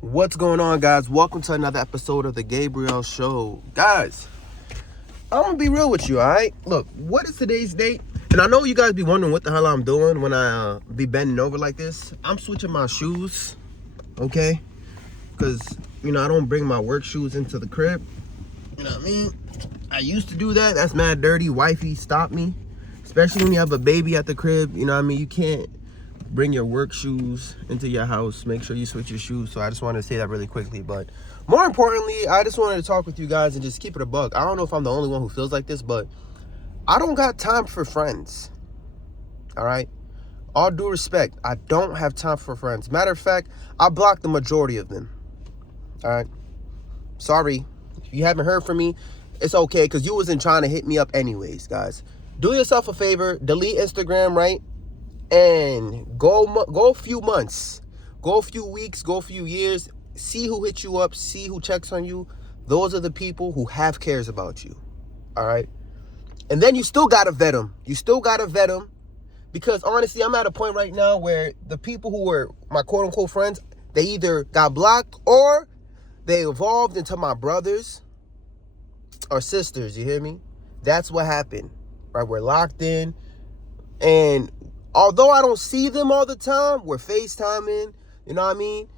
What's going on, guys? Welcome to another episode of the Gabriel Show. Guys, I'm gonna be real with you, all right? Look, what is today's date? And I know you guys be wondering what the hell I'm doing when I be bending over like this. I'm switching my shoes, okay? Because, I don't bring my work shoes into the crib. You know what I mean? I used to do that. That's mad dirty. Wifey stopped me. Especially when you have a baby at the crib. You know what I mean? You can't bring your work shoes into your house. Make sure you switch your shoes. So I just wanted to say that really quickly. But more importantly, I just wanted to talk with you guys and just keep it a buck. I don't know if I'm the only one who feels like this, but I don't got time for friends. All right? All due respect, I don't have time for friends. Matter of fact, I blocked the majority of them. All right? Sorry. If you haven't heard from me, it's okay, because you wasn't trying to hit me up anyways, guys. Do yourself a favor. Delete Instagram, right? And go a few months, go a few weeks, go a few years, see who hits you up, see who checks on you. Those are the people who have cares about you, all right? And then you still got to vet them. You still got to vet them, because honestly, I'm at a point right now where the people who were my quote-unquote friends, they either got blocked or they evolved into my brothers or sisters, you hear me? That's what happened, right? We're locked in, and although I don't see them all the time, we're FaceTiming, you know what I mean?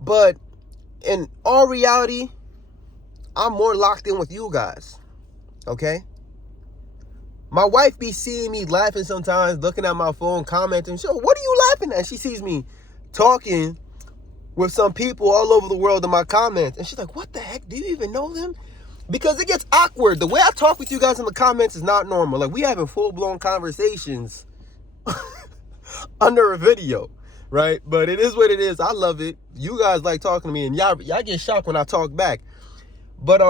But in all reality, I'm more locked in with you guys, okay? My wife be seeing me laughing sometimes, looking at my phone, commenting, so what are you laughing at? She sees me talking with some people all over the world in my comments, and she's like, what the heck? Do you even know them? Because it gets awkward. The way I talk with you guys in the comments is not normal. Like, we having full-blown conversations under a video, right? But it is what it is. I love it. You guys like talking to me, and y'all get shocked when I talk back. But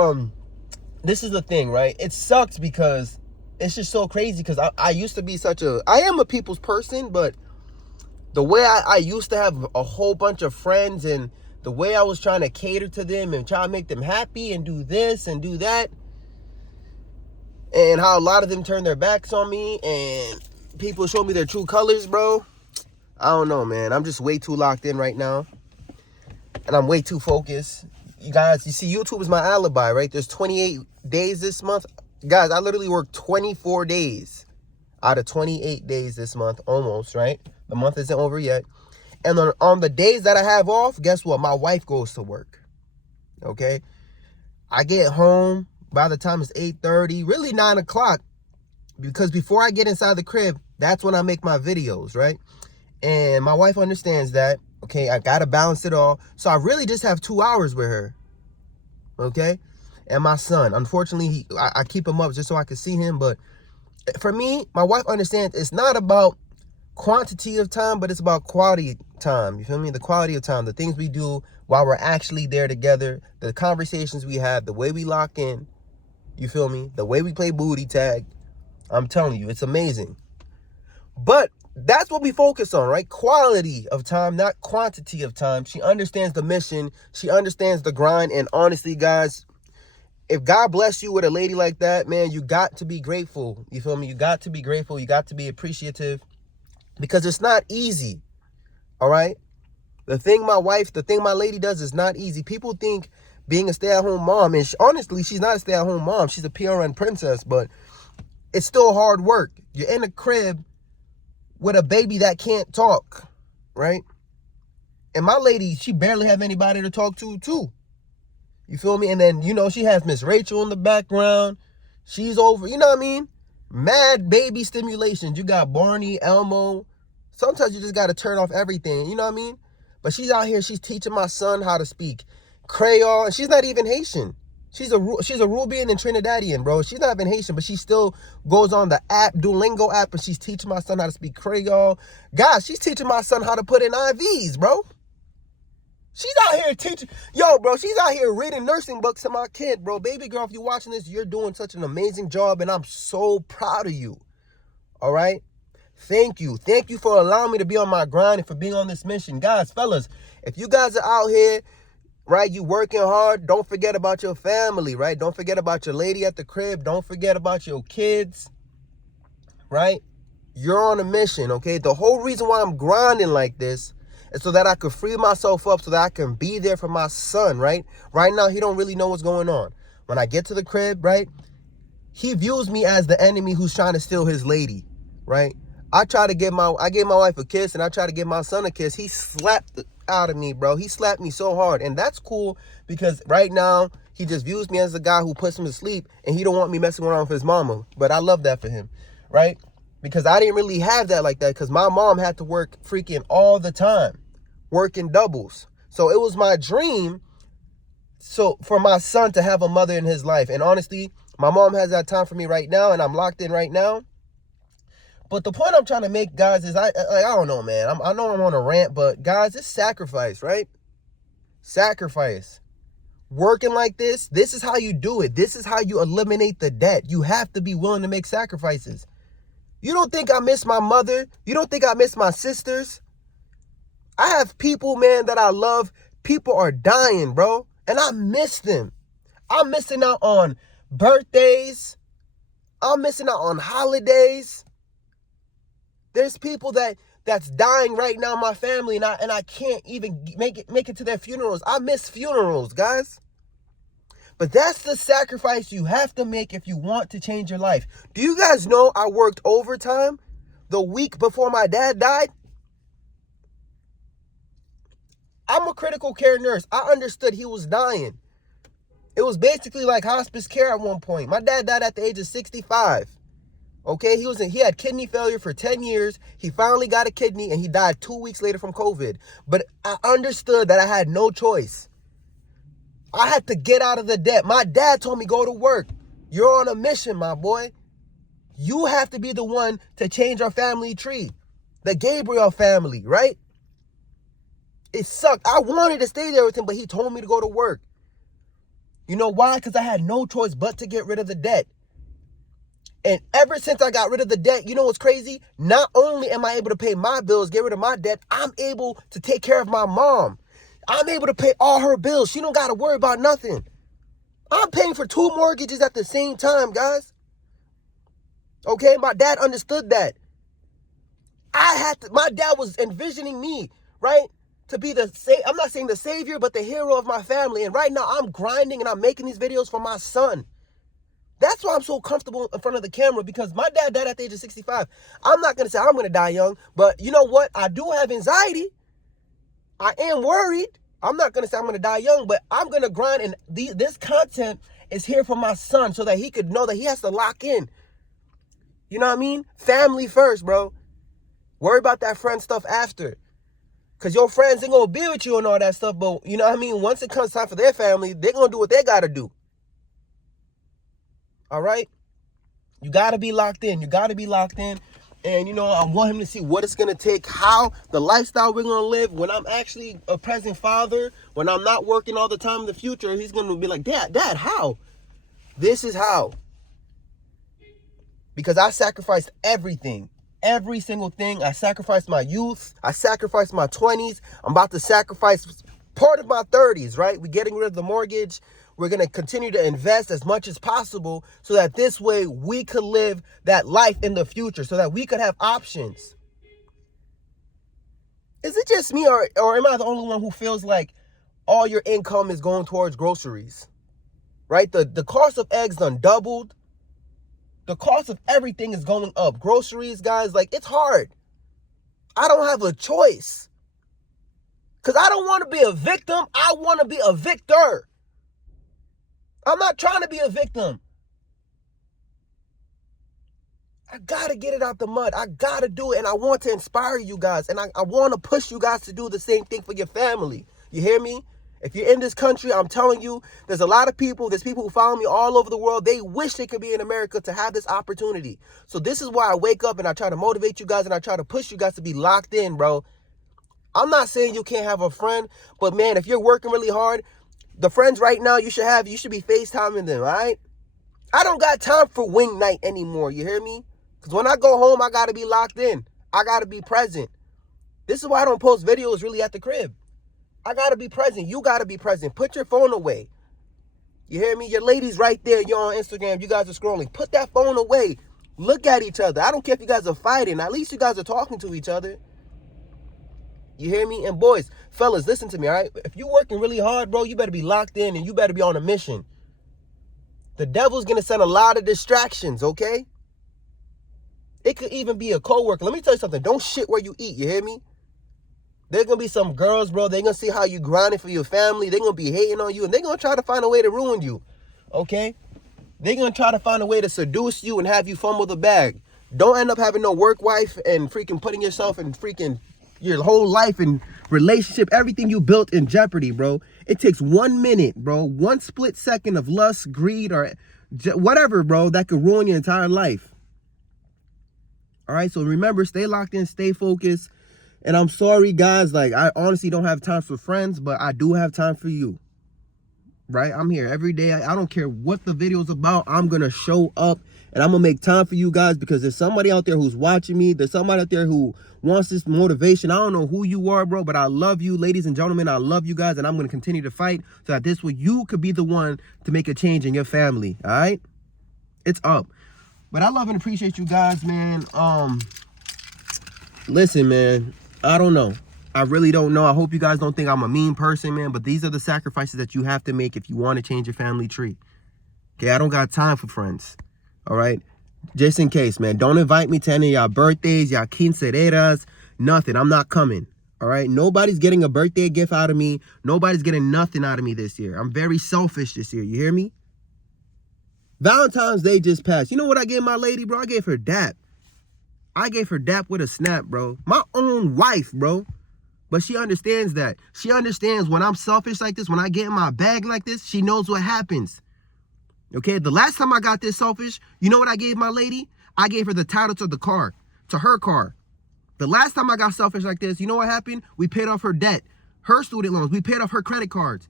this is the thing, right? It sucks because it's just so crazy, because I used to be I am a people's person, but the way I used to have a whole bunch of friends, and the way I was trying to cater to them and try to make them happy and do this and do that, and how a lot of them turned their backs on me and people show me their true colors, bro. I don't know, man. I'm just way too locked in right now, and I'm way too focused. You guys, you see, YouTube is my alibi, right? There's 28 days this month. Guys, I literally worked 24 days out of 28 days this month, almost, right? The month isn't over yet. And on the days that I have off, guess what? My wife goes to work, okay? I get home by the time it's 8:30, really 9 o'clock, because before I get inside the crib, that's when I make my videos, right? And my wife understands that, okay? I got to balance it all. So I really just have 2 hours with her, okay? And my son, unfortunately, I keep him up just so I can see him. But for me, my wife understands it's not about quantity of time, but it's about quality time. You feel me? The quality of time, the things we do while we're actually there together, the conversations we have, the way we lock in, you feel me? The way we play booty tag. I'm telling you, it's amazing. But that's what we focus on, right? Quality of time, not quantity of time. She understands the mission. She understands the grind. And honestly, guys, if God bless you with a lady like that, man, you got to be grateful. You feel me? You got to be grateful. You got to be appreciative, because it's not easy. All right? The thing my lady does is not easy. People think being a stay-at-home mom, and honestly, she's not a stay-at-home mom. She's a PRN princess, but it's still hard work. You're in a crib with a baby that can't talk, right? And my lady, she barely have anybody to talk to, too. You feel me? And then, she has Miss Rachel in the background. She's over, you know what I mean? Mad baby stimulations. You got Barney, Elmo. Sometimes you just got to turn off everything, you know what I mean? But she's out here, she's teaching my son how to speak Creole, and she's not even Haitian. She's a Rubian and Trinidadian, bro. She's not even Haitian, but she still goes on the app, Duolingo app, and she's teaching my son how to speak Creole. Guys, she's teaching my son how to put in IVs, bro. She's out here teaching. Yo, bro, she's out here reading nursing books to my kid, bro. Baby girl, if you're watching this, you're doing such an amazing job, and I'm so proud of you. All right? Thank you. Thank you for allowing me to be on my grind and for being on this mission. Guys, fellas, if you guys are out here, right, you working hard, don't forget about your family, right? Don't forget about your lady at the crib. Don't forget about your kids, right? You're on a mission, okay? The whole reason why I'm grinding like this and so that I could free myself up so that I can be there for my son, right? Right now, he don't really know what's going on. When I get to the crib, right, he views me as the enemy who's trying to steal his lady, right? I gave my wife a kiss, and I try to give my son a kiss. He slapped out of me, bro. He slapped me so hard, and that's cool because right now he just views me as a guy who puts him to sleep, and he don't want me messing around with his mama. But I love that for him, right? Because I didn't really have that like that because my mom had to work freaking all the time, working doubles. So it was my dream for my son to have a mother in his life. And honestly, my mom has that time for me right now, and I'm locked in right now. But the point I'm trying to make, guys, is I don't know, man. I know I'm on a rant, but guys, it's sacrifice, right? Sacrifice. Working like this is how you do it. This is how you eliminate the debt. You have to be willing to make sacrifices. You don't think I miss my mother? You don't think I miss my sisters? I have people, man, that I love. People are dying, bro, and I miss them. I'm missing out on birthdays. I'm missing out on holidays. There's people that's dying right now in my family, and I can't even make it to their funerals. I miss funerals, guys. But that's the sacrifice you have to make if you want to change your life. Do you guys know I worked overtime the week before my dad died? I'm a critical care nurse. I understood he was dying. It was basically like hospice care at one point. My dad died at the age of 65. Okay, he had kidney failure for 10 years. He finally got a kidney, and he died 2 weeks later from COVID. But I understood that I had no choice. I had to get out of the debt. My dad told me, go to work. You're on a mission, my boy. You have to be the one to change our family tree. The Gabriel family, right? It sucked. I wanted to stay there with him, but he told me to go to work. You know why? Because I had no choice but to get rid of the debt. And ever since I got rid of the debt, you know what's crazy? Not only am I able to pay my bills, get rid of my debt, I'm able to take care of my mom. I'm able to pay all her bills. She don't got to worry about nothing. I'm paying for 2 mortgages at the same time, guys. Okay, my dad understood that. My dad was envisioning me, right? To be I'm not saying the savior, but the hero of my family. And right now I'm grinding and I'm making these videos for my son. That's why I'm so comfortable in front of the camera, because my dad died at the age of 65. I'm not going to say I'm going to die young, but you know what? I do have anxiety. I am worried. I'm not going to say I'm going to die young, but I'm going to grind, and this content is here for my son so that he could know that he has to lock in. You know what I mean? Family first, bro. Worry about that friend stuff after. Because your friends ain't going to be with you and all that stuff, but you know what I mean? Once it comes time for their family, they're going to do what they got to do. All right? You got to be locked in. You got to be locked in. And, you know, I want him to see what it's going to take, how the lifestyle we're going to live. When I'm actually a present father, when I'm not working all the time in the future, he's going to be like, Dad, how? This is how. Because I sacrificed everything. Every single thing. I sacrificed my youth. I sacrificed my 20s. I'm about to sacrifice part of my 30s, right? We're getting rid of the mortgage. We're going to continue to invest as much as possible so that this way we could live that life in the future, so that we could have options. Is it just me, or am I the only one who feels like all your income is going towards groceries? Right? The cost of eggs done doubled. The cost of everything is going up. Groceries, guys, like, it's hard. I don't have a choice. Because I don't want to be a victim. I want to be a victor. I'm not trying to be a victim. I got to get it out the mud. I got to do it. And I want to inspire you guys. And I want to push you guys to do the same thing for your family. You hear me? If you're in this country, I'm telling you, there's a lot of people, there's people who follow me all over the world. They wish they could be in America to have this opportunity. So this is why I wake up and I try to motivate you guys and I try to push you guys to be locked in, bro. I'm not saying you can't have a friend, but man, if you're working really hard, the friends right now you should be FaceTiming them, all right? I don't got time for wing night anymore, you hear me? Because when I go home, I got to be locked in. I got to be present. This is why I don't post videos really at the crib. I got to be present. You got to be present. Put your phone away. You hear me? Your lady's right there. You're on Instagram. You guys are scrolling. Put that phone away. Look at each other. I don't care if you guys are fighting. At least you guys are talking to each other. You hear me? And boys, fellas, listen to me, all right? If you're working really hard, bro, you better be locked in and you better be on a mission. The devil's going to send a lot of distractions, okay? It could even be a coworker. Let me tell you something. Don't shit where you eat, you hear me? There's going to be some girls, bro. They're going to see how you grinding for your family. They're going to be hating on you, and they're going to try to find a way to ruin you, okay? They're going to try to find a way to seduce you and have you fumble the bag. Don't end up having no work wife and freaking putting yourself in freaking your whole life and relationship, everything you built in jeopardy, bro. It takes 1 minute, bro. 1 split second of lust, greed, or whatever, bro, that could ruin your entire life. All right, so remember, stay locked in, stay focused. And I'm sorry, guys, like, I honestly don't have time for friends, but I do have time for you. Right? I'm here every day. I don't care what the video's about. I'm going to show up and I'm going to make time for you guys because there's somebody out there who's watching me. There's somebody out there who wants this motivation. I don't know who you are, bro, but I love you, ladies and gentlemen. I love you guys, and I'm going to continue to fight so that this way you could be the one to make a change in your family. All right? It's up. But I love and appreciate you guys, man. Listen, man, I don't know. I really don't know. I hope you guys don't think I'm a mean person, man. But these are the sacrifices that you have to make if you want to change your family tree. Okay, I don't got time for friends. All right? Just in case, man. Don't invite me to any of y'all birthdays, y'all quinceañeras, nothing. I'm not coming. All right? Nobody's getting a birthday gift out of me. Nobody's getting nothing out of me this year. I'm very selfish this year. You hear me? Valentine's Day just passed. You know what I gave my lady, bro? I gave her dap. I gave her dap with a snap, bro. My own wife, bro. But she understands that. She understands when I'm selfish like this, when I get in my bag like this, she knows what happens. Okay, the last time I got this selfish, you know what I gave my lady? I gave her the title to the car, to her car. The last time I got selfish like this, you know what happened? We paid off her debt, her student loans. We paid off her credit cards.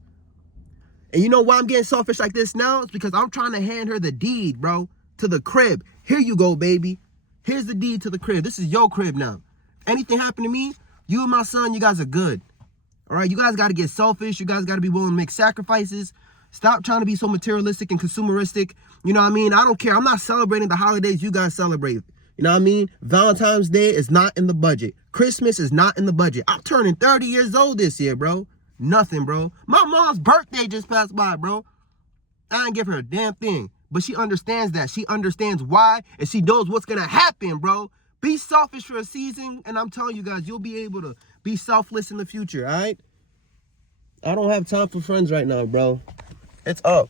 And you know why I'm getting selfish like this now? It's because I'm trying to hand her the deed, bro, to the crib. Here you go, baby. Here's the deed to the crib. This is your crib now. Anything happen to me, you and my son, you guys are good. All right, you guys got to get selfish. You guys got to be willing to make sacrifices. Stop trying to be so materialistic and consumeristic. You know what I mean? I don't care. I'm not celebrating the holidays you guys celebrate. You know what I mean? Valentine's Day is not in the budget. Christmas is not in the budget. I'm turning 30 years old this year, bro. Nothing, bro. My mom's birthday just passed by, bro. I didn't give her a damn thing. But she understands that. She understands why, and she knows what's going to happen, bro. Be selfish for a season, and I'm telling you guys, you'll be able to be selfless in the future, all right? I don't have time for friends right now, bro. It's up.